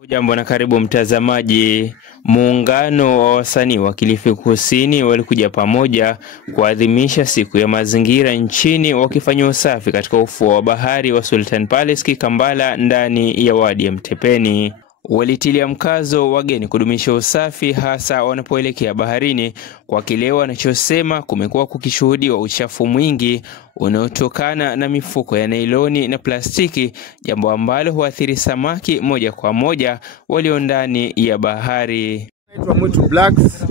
Hujambo na karibu mtazamaji. Muungano wa wasanii wa Kilifi Kusini walikuja pamoja kuadhimisha siku ya mazingira nchini wakifanya usafi katika ufuo wa bahari wa Sultan Palace Kikambala ndani ya wadi ya Mtepeni. Walitilia mkazo wageni kudumisha usafi hasa wanapoelekea baharini kwa kile wanachosema kumekuwa kukishuhudiwa uchafu mwingi unaotokana na mifuko ya nailoni na plastiki, jambo ambalo huathiri samaki moja kwa moja walio ndani ya bahari. Naitwa Mwitu Blacks,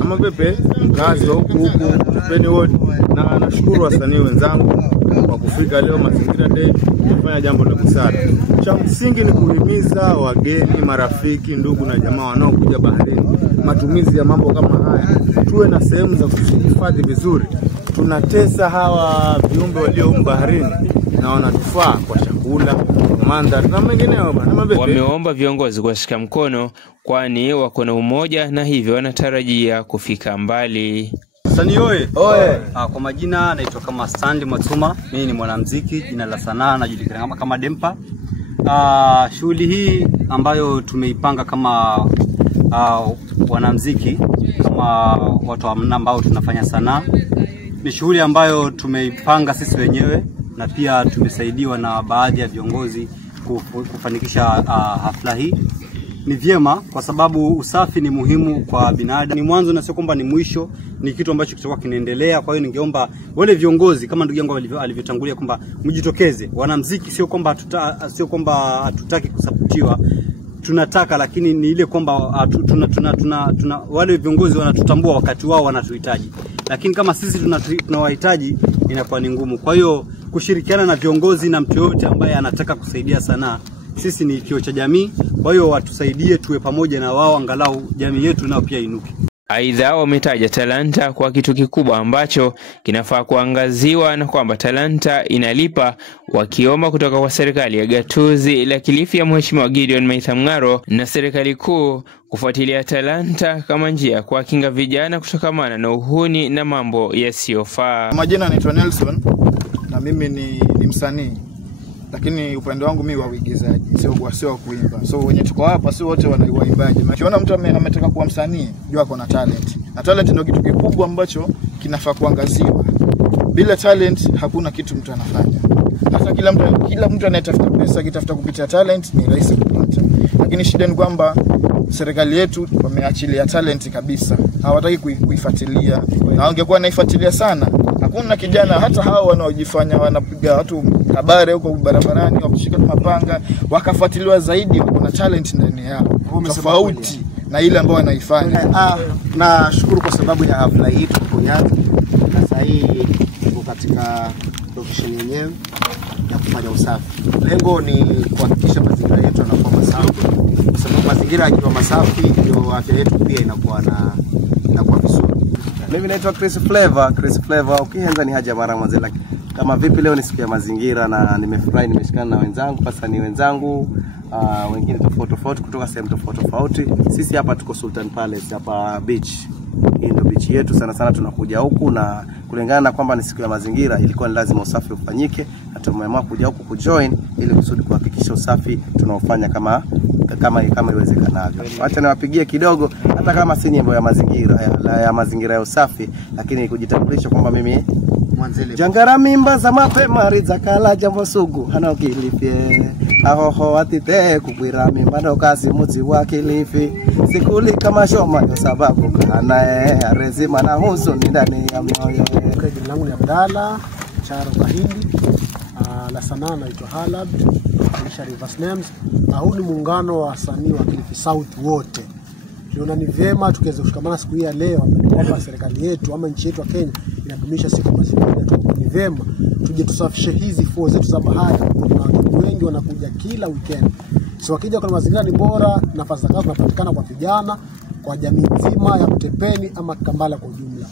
ama pepe mkazi wa huku Mtepeni Ward, na nashukuru wasanii wenzangu kwa kufika leo Mazingira Day kufanya jambo la busara. Cha msingi ni kuhimiza wageni, marafiki, ndugu na jamaa wanaokuja baharini matumizi ya mambo kama haya. Tuwe na sehemu za kuhifadhi vizuri. Tunatesa hawa viumbe walio baharini na wanatufaa kwa chakula, mandhari na mengineyo. Wameomba viongozi kuwashika mkono kwani wako na umoja na hivyo wanatarajia kufika mbali. Sani oye. Kwa majina naitwa kama Sandy Matuma, mimi ni mwanamuziki, jina la sanaa najulikana kama Dempa. Shughuli hii ambayo tumeipanga kama wanamuziki, kama watu ambao tunafanya sanaa, ni shughuli ambayo tumeipanga sisi wenyewe na pia tumesaidiwa na baadhi ya viongozi kufanikisha hafla hii. Ni vyema kwa sababu usafi ni muhimu kwa binadamu. Ni mwanzo na sio kwamba ni mwisho, ni kitu ambacho kitakuwa kinaendelea. Kwa hiyo ningeomba wale viongozi kama ndugu yangu alivyotangulia kwamba mjitokeze. Wanamuziki sio kwamba hatutaki kusapotiwa, tunataka, lakini ni ile kwamba wale viongozi wanatutambua wakati wao wanatuhitaji. Lakini kama sisi tunawahitaji inakuwa ni ngumu. Kwa hiyo kushirikiana na viongozi na mtu yote ambaye anataka kusaidia sanaa, sisi ni kioo cha jamii, kwa hiyo watusaidie tuwe pamoja na wao angalau jamii yetu nao pia inuke. Aidha wametaja talanta kwa kitu kikubwa ambacho kinafaa kuangaziwa na kwamba talanta inalipa, wakiomba kutoka kwa serikali ya gatuzi la Kilifi ya Mheshimiwa Gideon Maitha Mng'aro na serikali kuu kufuatilia talanta kama njia kwa kinga vijana kutokamana na uhuni na mambo yasiyofaa. Majina naitwa Nelson na mimi ni msanii, lakini upande wangu mimi wa uigizaji, sio kuimba. So wenye tuko hapa sio wote wanaimbaji. Ukiona mtu ametaka kuwa msanii, jua ako na talent. Na talent ndio kitu kikubwa ambacho kinafaa kuangaziwa. Bila talent hakuna kitu mtu anafanya. Hata kila mtu anayetafuta pesa, akitafuta kupitia talent ni rahisi kupata. Lakini shida ni kwamba serikali yetu wameachilia talent kabisa. Hawataki kuifuatilia. Na wangekuwa naifuatilia sana, hakuna kijana hata hao wanaojifanya wanapiga watu habari huko barabarani wakishika mapanga wakafuatiliwa zaidi, kuna talent ndani yao tofauti na ile ambayo wanaifanya. Na shukuru kwa sababu ya hafla hii tuko Nyanza, na sasa hii tuko katika location yenyewe ya kufanya usafi. Lengo ni kuhakikisha mazingira yetu yanakuwa masafi, kwa sababu mazingira yakiwa masafi ndio afya yetu pia inakuwa vizuri. Mimi naitwa Chris Flavor. Ukianza ni haja mara mwanzo, lakini kama vipi leo ni siku ya mazingira na nimefurahi, nimeshikana na wenzangu, wasanii wenzangu, wengine tofauti kutoka sehemu tofauti. Sisi hapa tuko Sultan Palace hapa beach. Hii ndio beach yetu, sana tunakuja huku, na kulingana na kwamba ni siku ya mazingira ilikuwa ni lazima usafi ufanyike, na tumeamua kuja huku kujoin ili kusudi kuhakikisha usafi tunaofanya kama iwezekanavyo. Acha niwapigie kidogo, hata kama si nyimbo ya mazingira ya usafi, lakini kujitambulisha kwamba mimi Mwanzele jangara mimba za mapema riza kala jambo sugu hana Kilifi ahoho atite kubwira mimba ndo kazi muzi wa Kilifi sikuli kama shoma kwa sababu kana arezima na husu ni ndani ya moyo. Jina langu ni Abdalla Charo Kahindi, la sanaa naitwa Halab Nisha Reverse Names. Huu ni muungano wa wasanii wa Kilifi South wote. Tunaona ni vyema tukiweza kushikamana siku hii ya leo, kwamba serikali yetu ama nchi yetu ya Kenya inadumisha siku mazingira. Ni vyema tuje tusafishe hizi fuo zetu za bahari. Kuna watu wengi wanakuja kila weekend. So wakija kwa mazingira ni bora, nafasi za kazi zinapatikana kwa vijana, kwa jamii nzima ya Mtepeni ama Kikambala kwa ujumla.